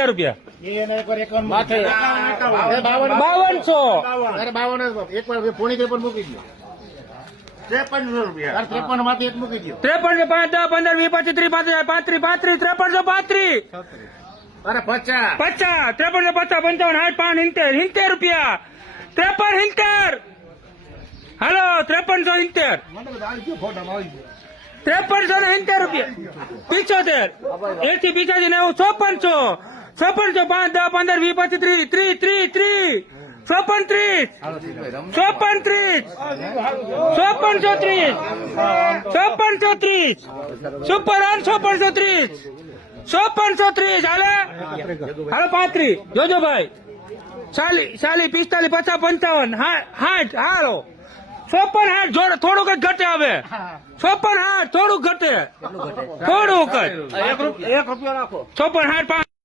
1000 રૂપિયા 52 રૂપિયા 53 માંથી એક મૂકી દો 53 5 10 15 20 25 30 35 53 અરે 50 53 53 55 70 રૂપિયા 53 હાલો 5370 5370 રૂપિયા 75 એથી 85 90 5600 5 10 15 20 25 30 5630 સુપર 5630 હાલે હાલો 35 જોજો ભાઈ 40 45 50 55 60 હાલો 56 જોડે થોડુંક જ ઘટે હવે 56 થોડુંક ઘટે થોડુંક જ ₹1 રાખો 56 5